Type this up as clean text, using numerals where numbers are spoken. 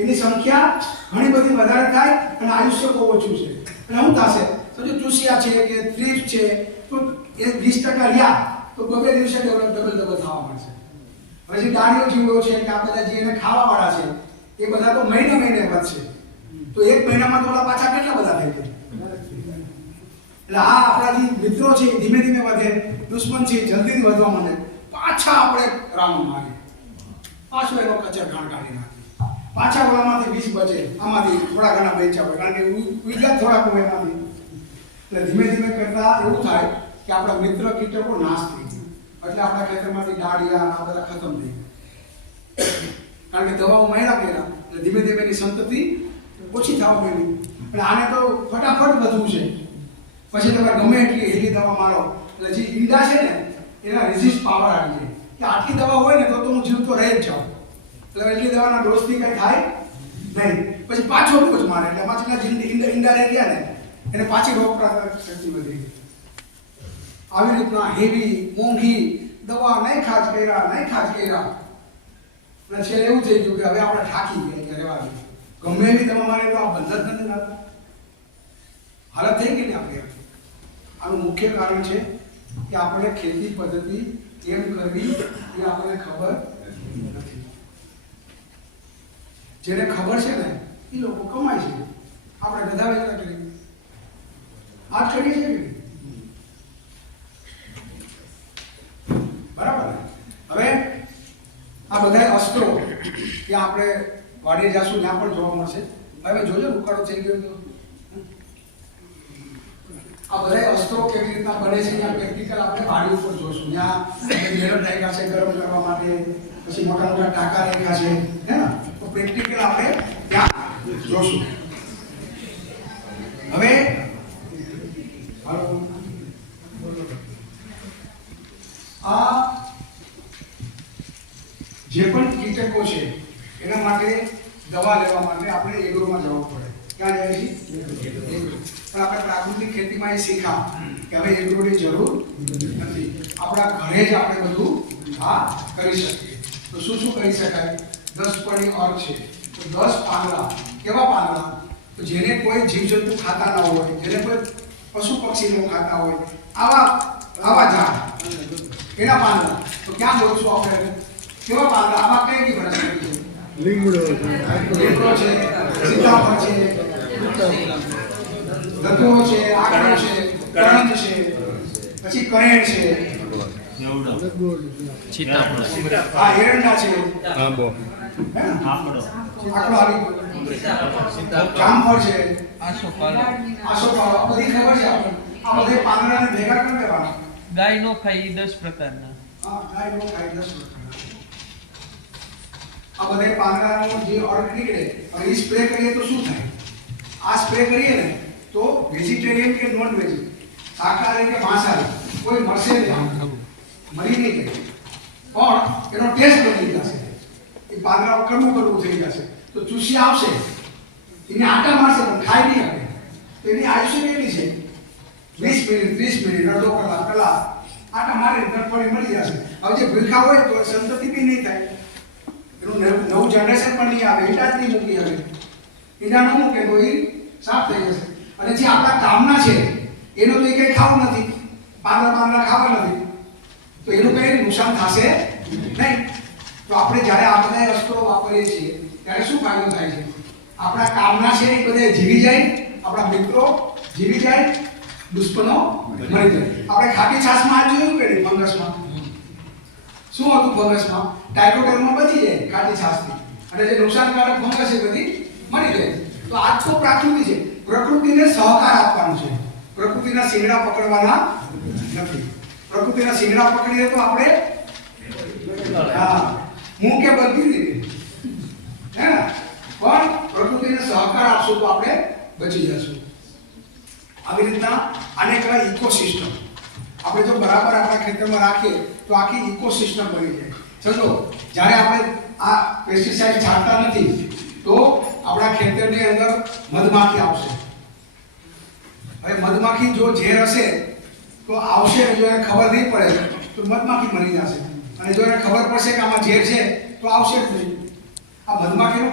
એની સંખ્યા ઘણી બધી વધારે થાય અને આયુષ્ય બહુ ઓછું છે. એટલે શું થશે? તો જો ચૂસિયા છે કે થ્રીપ્સ છે તો એ 20% રહ્યા તો બે દિવસે ડબલ થવા મળશે. પછી ડાળીઓ જીવો છે કે આ બધા જે એને ખાવાવાળા છે એ બધા તો મહિને વધશે. તો એક મહિનામાં તો પાછા કેટલા બધા થઈ જાય. એટલે આ આપણાથી મિત્રો છે ધીમે ધીમે વધે, દુશ્મન છે જલ્દી વધવા માંડે, પાછા આપણે રાઉન્ડ મારીએ, પાછો એનો કચર ઘાણ કાઢી નાખીએ, પાછા ઓલામાંથી 20 બચે, આમાંથી થોડા ઘણા બચ્યા હોય કારણ કે ઉઈગા થોડાક હોય એમાંથી. એટલે ધીમે ધીમે કરતા એવું થાય કે આપણા મિત્ર કીટકો નાશ થઈ જાય. એટલે આપણા ખેતરમાંથી ડાળિયા આ બધા ખતમ થઈ ગયા કારણ કે દવાઓ માર્યા કર્યા. એટલે ધીમે ધીમે એની સંતતિ ઓછી થવા માંડી. પણ આને તો ફટાફટ વધવું છે. પછી તમે ગમે એટલી હેલી દવા મારો એટલે જે ઈંડા છે ને એના રેઝિસ્ટ પાવર આવી જાય કે આટલી દવા હોય ને તો હું જીવતો રહી જ જાઉં. એટલે એટલી દવાના ડોઝથી કંઈ થાય નહીં. પછી પાછો ડોઝ મારે એટલે એમાં જેટલા ઈંડા રહી ગયા ને એને પાછી રોગ પ્રતિકારક શક્તિ વધી ગઈ. આવી રીતના હેવી મોંઘી દવા નહીં ખાજ કર્યા અને છેલ્લે એવું થઈ ગયું કે હવે આપણે થાકી ગયા કે રહેવા દે, ગમે એવી દવા મારે તો આ બંધ જ નથી થતા. હાલત થઈ ગઈ ને આપણે. આનું મુખ્ય કારણ છે કે આપણે ખેતી પદ્ધતિ કેમ કરવી એ આપણને ખબર નથી. જેને ખબર છે ને એ લોકો કમાય છે, આપણે બધા વેચા કરીએ આ જ કરીએ છીએ બરાબર. હવે આ બધા અસ્ત્રો કે આપણે વાડીએ જાશું ત્યાં પણ જોવા મળશે. હવે જોજો ઉકાળો થઈ ગયો તો આ બધા અસ્ત્રો કેવી રીતના બને છે ત્યાં પ્રેક્ટિકલ આપણે વાડી ઉપર જોશું. ત્યાં મેળો રાખ્યા છે ગરમ કરવા માટે, પછી મોટા મોટા ટાંકા રાખ્યા છે હે ને, તો પ્રેક્ટિકલ આપણે ત્યાં જોશું. હવે આ જે પણ કીટકો છે એના માટે દવા લેવા માટે આપણે એગ્રોમાં જવું પડે. ક્યાં જાય છે? પણ આપણે પ્રાકૃતિક ખેતીમાં એ શીખા કે હવે એગ્રોની જરૂર નથી, આપણા ઘરે જ આપણે બધું આ કરી શકીએ. તો શું કરી શકાય? 10 પડી અર્ક છે તો 10 પાંદડા. કેવા પાંદડા? તો જેને કોઈ જીવજંતુ ખાતા ન હોય, જેને કોઈ પશુ પક્ષી ન ખાતા હોય, આવા ઝાડ એના પાંદડા. તો ક્યાં જોઈશું આપણે? કેવા પાંદડા? આમાં કઈ કઈ વનસ્પતિ છે? લીમડો છે, સીતાફળ છે, ધતુરો છે, આકડો છે, કરંજ છે, પછી કણેર છે, હા એરંડા છે, આંબો, આકડો આવી, જામફળ છે, આસોપાલવ, બધી ખબર છે આપણે. આ બધા પાંદડાને ભેગા કરી દેવાના. ગાય નો ખાઈ 10 પ્રકારના. હા, ગાય નો ખાઈ 10 પ્રકારના. આ બધા પાંદડાનો જે અર્ક નીકળે અને સ્પ્રે કરીએ તો શું થાય? આ સ્પ્રે કરીએ ને તો વેજીટેરિયન કે નોન વેજી, શાકાહારી કે માંસાહારી કોઈ મરશે નહીં, મરી નહીં જાય, પણ એનો ટેસ્ટ બદલી જશે. એ પાંદડા કરવું થઈ જશે. તો ચૂસી આવશે, એને આટા મારશે પણ ખાઈ નહીં આવે. તો એની આયુષ્ય કેટલી છે? 20 મિનિટ, 30 મિનિટ, અડધો કલાક આટા મારી તરફડી મળી જશે. હવે જે ભૂખા હોય તો સંતતિ બી નહીં થાય, એનું નવું જનરેશન પણ નહીં આવે. ઈંડા જ નહીં મૂકી આવે, ઈંડા ન મૂકે તો એ સાફ થઈ જશે. અને જે આપણા કામના છે એનો તો એ કંઈ ખાવું નથી, પાંદડા ખાવા નથી, તો એનું કંઈ નુકસાન થશે નહીં. તો આપણે જ્યારે આ બધા અસ્ત્રો વાપરીએ છીએ ત્યારે શું ફાયદો થાય છે? આપણા કામના છે એ બધા જીવી જાય, આપણા મિત્રો જીવી જાય, દુશ્મનો મરી જાય. આપણે ખાટી છાશમાં આ જોયું કે નહીં? ફંગસમાં શું હતું? ફંગસમાં ટાઇકોડર્મા બચી જાય ખાટી છાશથી, અને જે નુકસાનકારક ફંગસ એ બધી મરી જાય. તો આ તો પ્રકૃતિ છે. પ્રકૃતિને સહકાર આપવાનો છે, પ્રકૃતિના શિંગડા પકડવાના નથી. પ્રકૃતિના શિંગડા પકડીએ તો આપણે મું કે બધી રીતે હે ને, પણ પ્રકૃતિને સહકાર આપશું તો આપણે બચી જશું. આવી રીતના આને કહેવાય ઇકોસિસ્ટમ. આપણે જો બરાબર આપણા ખેતરમાં રાખીએ તો આખી ઇકોસિસ્ટમ બની જાય. ચલો જ્યારે આપણે આ પેસ્ટિસાઇડ છાંટતા નથી તો આપણા ખેતરની અંદર મધમાખી આવશે. હવે મધમાખી જો ઝેર હશે તો આવશે, જો એને ખબર નહીં પડે તો મધમાખી મરી જશે, અને જો એને ખબર પડશે કે આમાં ઝેર છે તો આવશે જ નહીં. આ મધમાખીનો